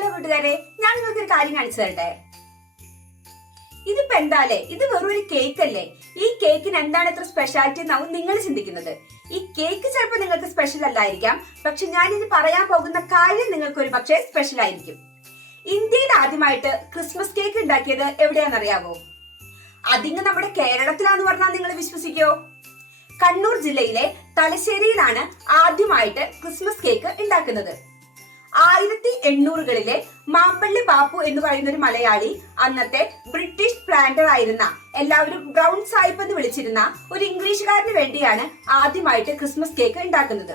Hello കൂട്ടുകാരെ, ഞാൻ നിങ്ങൾക്ക് ഒരു കാര്യം കാണിച്ചു തരട്ടെ. ഇതിപ്പോ എന്താലേ, ഇത് വെറും ഒരു കേക്ക് അല്ലേ? ഈ കേക്കിന് എന്താണ് ഇത്ര സ്പെഷ്യാലിറ്റി എന്നാവും നിങ്ങൾ ചിന്തിക്കുന്നത്. ഈ കേക്ക് ചിലപ്പോൾ നിങ്ങൾക്ക് സ്പെഷ്യൽ അല്ലായിരിക്കാം, പക്ഷെ ഞാൻ ഇനി പറയാൻ പോകുന്ന കാര്യം നിങ്ങൾക്ക് ഒരു പക്ഷേ സ്പെഷ്യൽ ആയിരിക്കും. ഇന്ത്യയിൽ ആദ്യമായിട്ട് ക്രിസ്മസ് കേക്ക് ഉണ്ടാക്കിയത് എവിടെയാണെന്നറിയാവോ? അതിങ്ങ് നമ്മുടെ കേരളത്തിലാന്ന് പറഞ്ഞാൽ നിങ്ങൾ വിശ്വസിക്കോ? കണ്ണൂർ ജില്ലയിലെ തലശ്ശേരിയിലാണ് ആദ്യമായിട്ട് ക്രിസ്മസ് കേക്ക് ഉണ്ടാക്കുന്നത്. 1800കളിലെ മാമ്പള്ളി ബാപ്പു എന്ന് പറയുന്ന ഒരു മലയാളി, അന്നത്തെ ബ്രിട്ടീഷ് പ്ലാന്റർ ആയിരുന്ന, എല്ലാവരും ബ്രൗൺ സാഹിബ് എന്ന് വിളിച്ചിരുന്ന ഒരു ഇംഗ്ലീഷുകാരന് വേണ്ടിയാണ് ആദ്യമായിട്ട് ക്രിസ്മസ് കേക്ക് ഉണ്ടാക്കുന്നത്.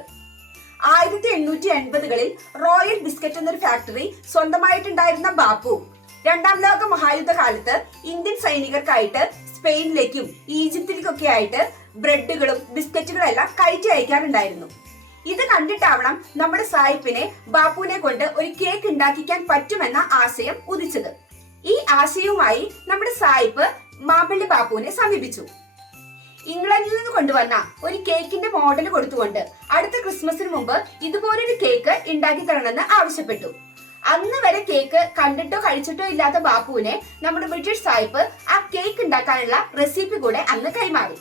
1880കളിൽ റോയൽ ബിസ്ക്കറ്റ് എന്നൊരു ഫാക്ടറി സ്വന്തമായിട്ടുണ്ടായിരുന്ന ബാപ്പു രണ്ടാം ലോക മഹായുദ്ധ കാലത്ത് ഇന്ത്യൻ സൈനികർക്കായിട്ട് സ്പെയിനിലേക്കും ഈജിപ്തിലേക്കൊക്കെ ആയിട്ട് ബ്രെഡുകളും ബിസ്ക്കറ്റുകളും എല്ലാം കയറ്റി അയക്കാറുണ്ടായിരുന്നു. ഇത് കണ്ടിട്ടാവണം നമ്മുടെ സായിപ്പിനെ ബാപ്പുവിനെ കൊണ്ട് ഒരു കേക്ക് ഉണ്ടാക്കിക്കാൻ പറ്റുമെന്ന ആശയം ഉദിച്ചത്. ഈ ആശയവുമായി നമ്മുടെ സായിപ്പ് മാമ്പള്ളി ബാപ്പുവിനെ സമീപിച്ചു. ഇംഗ്ലണ്ടിൽ നിന്ന് കൊണ്ടുവന്ന ഒരു കേക്കിന്റെ മോഡൽ കൊടുത്തുകൊണ്ട് അടുത്ത ക്രിസ്മസിന് മുമ്പ് ഇതുപോലൊരു കേക്ക് ഉണ്ടാക്കി തരണമെന്ന് ആവശ്യപ്പെട്ടു. അന്ന് വരെ കേക്ക് കണ്ടിട്ടോ കഴിച്ചിട്ടോ ഇല്ലാത്ത ബാപ്പുവിനെ നമ്മുടെ ബ്രിട്ടീഷ് സായിപ്പ് ആ കേക്ക് ഉണ്ടാക്കാനുള്ള റെസിപ്പി കൂടെ അന്ന് കൈമാറി.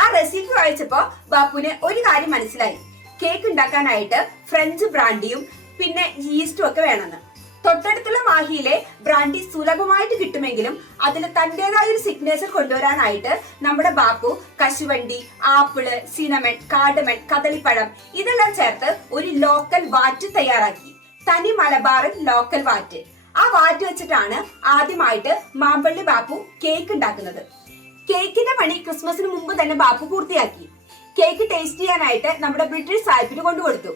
ആ റെസിപ്പി വായിച്ചപ്പോ ബാപ്പുവിന് ഒരു കാര്യം മനസ്സിലായി. കേക്ക് ഉണ്ടാക്കാനായിട്ട് ഫ്രഞ്ച് ബ്രാൻഡിയും പിന്നെ ഈസ്റ്റും ഒക്കെ വേണമെന്ന്. തൊട്ടടുത്തുള്ള മാഹിയിലെ ബ്രാൻഡി സുലഭമായിട്ട് കിട്ടുമെങ്കിലും അതിന് തന്റേതായ ഒരു സിഗ്നേച്ചർ കൊണ്ടുവരാനായിട്ട് നമ്മുടെ ബാപ്പു കശുവണ്ടി, ആപ്പിള്, സിനമൺ, കാർഡമൺ, കദളിപ്പഴം ഇതെല്ലാം ചേർത്ത് ഒരു ലോക്കൽ വാറ്റ് തയ്യാറാക്കി. തനി മലബാറൻ ലോക്കൽ വാറ്റ്. ആ വാറ്റ് വെച്ചിട്ടാണ് ആദ്യമായിട്ട് മാമ്പള്ളി ബാപ്പു കേക്ക് ഉണ്ടാക്കുന്നത്. കേക്കിന്റെ പണി ക്രിസ്മസിന് മുമ്പ് തന്നെ ബാപ്പു പൂർത്തിയാക്കി. കേക്ക് ടേസ്റ്റ് ചെയ്യാനായിട്ട് നമ്മുടെ ബ്രിട്ടീഷ് സാഹിബിന് കൊണ്ടുകൊടുത്തു.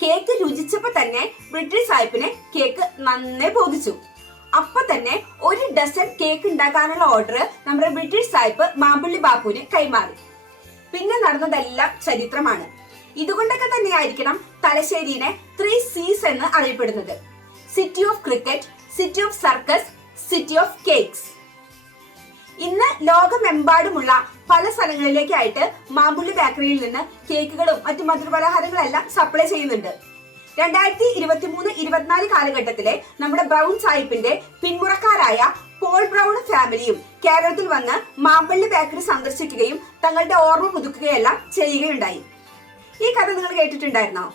കേക്ക് രുചിച്ചപ്പോ തന്നെ ബ്രിട്ടീഷ് സാഹിബിനെ കേക്ക് നന്നേ ബോധിച്ചു. അപ്പൊ തന്നെ 1 ഡസൻ കേക്ക് ഉണ്ടാക്കാനുള്ള ഓർഡർ നമ്മുടെ ബ്രിട്ടീഷ് സാഹിബ് മാമ്പള്ളി ബാപ്പുവിന് കൈമാറി. പിന്നെ നടന്നതെല്ലാം ചരിത്രമാണ്. ഇതുകൊണ്ടൊക്കെ തന്നെയായിരിക്കണം തലശ്ശേരിനെ 3 C's എന്ന് അറിയപ്പെടുന്നത്. City of cricket, city of circus, city of cakes. ഇന്ന് ലോകമെമ്പാടുമുള്ള പല സ്ഥലങ്ങളിലേക്കായിട്ട് മാമ്പുള്ളി ബേക്കറിയിൽ നിന്ന് കേക്കുകളും മറ്റു മധുരപലഹാരങ്ങളെല്ലാം സപ്ലൈ ചെയ്യുന്നുണ്ട്. 2023-24 കാലഘട്ടത്തിലെ നമ്മുടെ ബ്രൗൺ സാഹിബിന്റെ പിന്മുറക്കാരായ പോൾ ബ്രൗൺ ഫാമിലിയും കേരളത്തിൽ വന്ന് മാമ്പള്ളി ബേക്കറി സന്ദർശിക്കുകയും തങ്ങളുടെ ഓർമ്മ പുതുക്കുകയെല്ലാം ചെയ്യുകയുണ്ടായി. ഈ കഥ നിങ്ങൾ കേട്ടിട്ടുണ്ടായിരുന്നോ?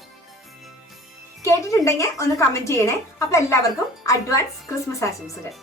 കേട്ടിട്ടുണ്ടെങ്കിൽ ഒന്ന് കമന്റ് ചെയ്യണേ. അപ്പൊ എല്ലാവർക്കും അഡ്വാൻസ് ക്രിസ്മസ് ആശംസകൾ.